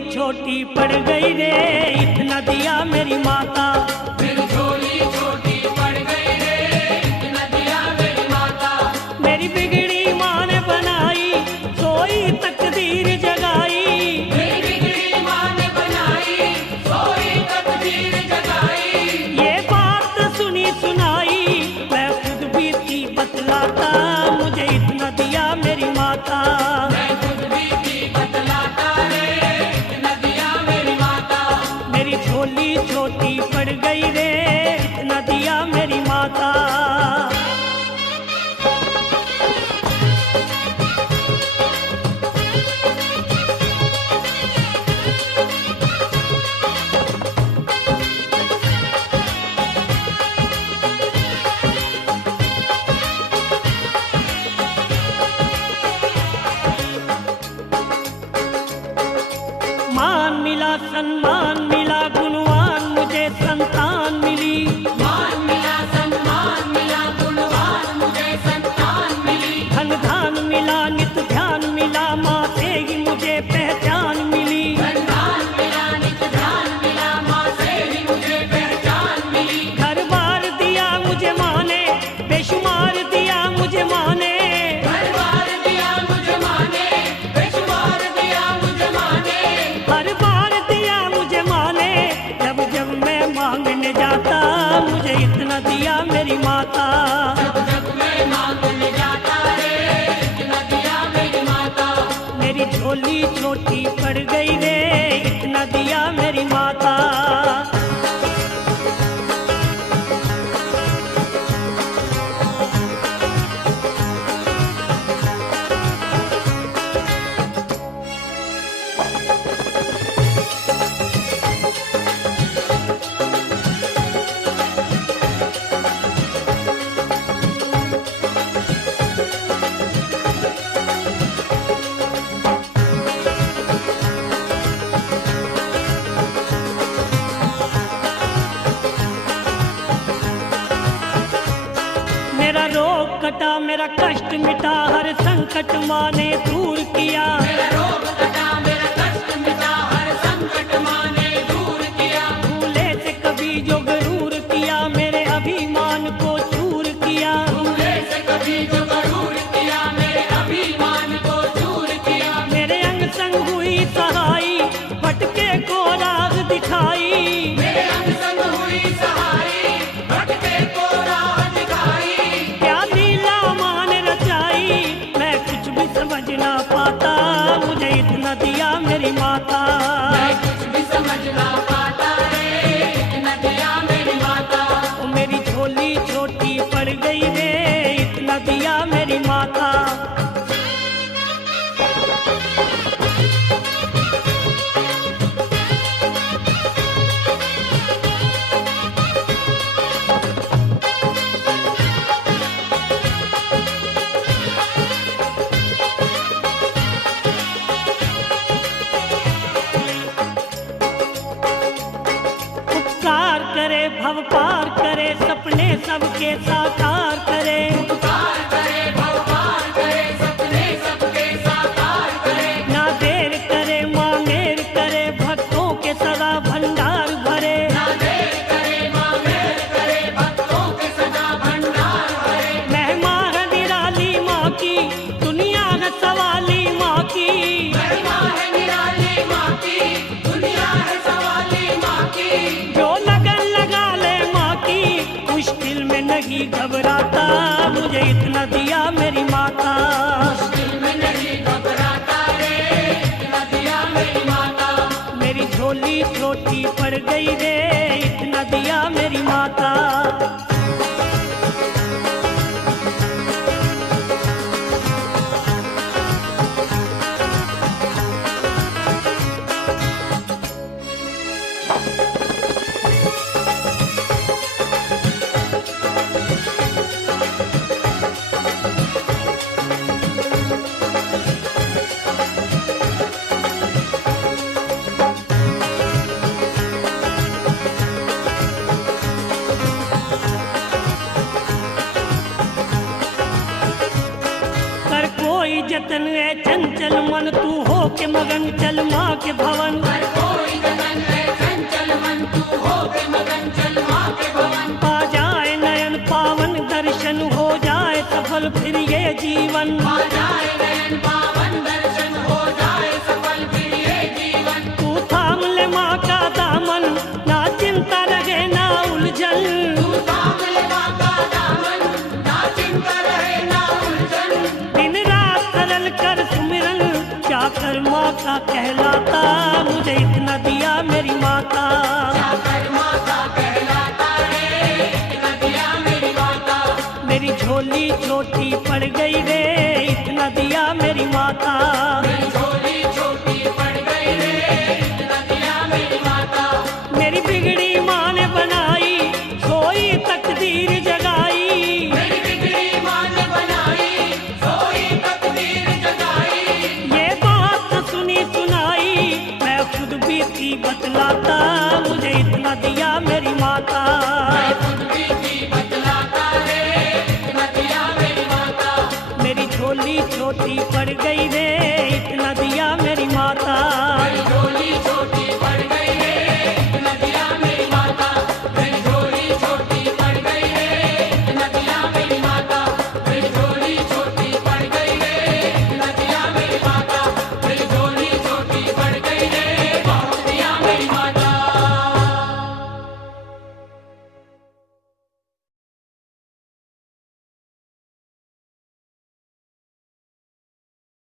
छोटी पड़ गई रे, इतना दिया मेरी माता। मेरी झोली छोटी पड़ गई रे, इतना दिया मेरी माता। मेरी बिगड़ी माँ ने बनाई, सोई तकदीर जगाई। मेरी बिगड़ी माँ ने बनाई, सोई तकदीर जगाई। ये बात सुनी सुनाई, मैं खुद भी थी बतलाता, मुझे इतना दिया मेरी माता। मैं खुद भी थी बतलाता रे, इतना दिया मेरी माता। मेरी झोली छोटी पड़ गई रे, इतना दिया मेरी माता। मान मिला, सम्मान मिला, गुणवान मुझे संतान मिली। मान मिला, सम्मान मिला, गुणवान मुझे संतान मिली। धन धान मिला, नित ध्यान मिला, माँ से ही मुझे पहचान मिली। धन मिला, नित ध्यान मिला, माँ से ही मुझे पहचान मिली। घर बार दिया मुझे माँ ने, बेशुमार दिया मुझे माँ ने। घर बार दिया मुझे माँ ने, बेशुमार दिया मुझे माँ ने। हर बार दिया मुझे माँ ने, जब जब मैं मांगने जाता, मुझे इतना दिया मेरी माता। जब जब मैं मांगने जाता रे, इतना दिया मेरी माता। मेरी झोली छोटी पड़ गई रे, इतना दिया मेरी माता। मेरा रोग कटा, मेरा कष्ट मिटा, हर संकट माँ ने दूर किया। मेरा रोग कटा, मेरा कष्ट मिटा, हर संकट माँ ने दूर किया। भूले से कभी जो गरूर किया, मेरे अभिमान को चूर किया। भूले से कभी जो गरूर किया, मेरे अभिमान को चूर किया। मेरे अंग संग हुई सहाई, भटके को राह दिखाई। मेरे अंग संग हुई सहाई, भटके को राह दिखाई। क्या लीला माँ ने रचाई, मैं कुछ भी समझ ना पाता, मुझे इतना दिया मेरी माता। मैं कुछ भी समझ ना पाता रे, इतना दिया मेरी माता। ओ मेरी झोली छोटी पड़ गई रे, इतना दिया मेरी माता। उपकार करे, भव पार करे, सपने सबके साकार करे। उपकार करे, भवपार करे, सपने सबके साकार करे। ना देर करे, माँ मेर करे, भक्तों के सदा भंडार भरे। ना देर करे, माँ मेहर करे, भक्तों के सदा भंडार भरे। महिमा है निराली माँ की, दुनिया है सवाली माँ की। महिमा है निराली माँ की, दुनिया है सवाली माँ की। जो लगन लगा ले माँ की, मुश्किल में नहीं घबराता, मुझे इतना दिया मेरी माता। दिल में नहीं घबराता रे, इतना दिया मेरी माता। मेरी झोली छोटी पड़ गई रे, इतना दिया मेरी माता। जतन है चंचल मन, तू हो के मगन चल माँ के भवन। हर कोई जतन है चंचल मन, तू हो के मगन चल माँ के भवन। पा जाए नयन पावन दर्शन, हो जाए सफल फिर ये जीवन। आ जाए नयन पावन दर्शन, हो जाए सफल फिर ये जीवन। तू थाम ले माँ का दामन, ना चिंता रहे ना उलझन। तू थाम ले माँ का दामन, ना चिंता रहे ना उलझन। दिन रात सरल कर सुमिरन, क्या कर माँ का कहलाता, मुझे इतना दिया मेरी माता। जाकर माता कहलाता रे, इतना दिया मेरी माता। मेरी झोली छोटी पड़ गई रे, इतना दिया मेरी माता। मेरी झोली छोटी पड़ गई रे, इतना दिया मेरी माता। मेरी बिगड़ी माँ ने बनाई, सोई तकदीर जगाई। मेरी बिगड़ी माँ ने बनाई, सोई तकदीर जगाई। ये बात न सुनी सुनाई, मैं खुद भी थी बतलाता, मुझे इतना दिया मेरी माता। मैं खुद भी थी बतलाता रे, इतना दिया मेरी माता। मेरी झोली छोटी पड़ गई रे, इतना दिया मेरी माता।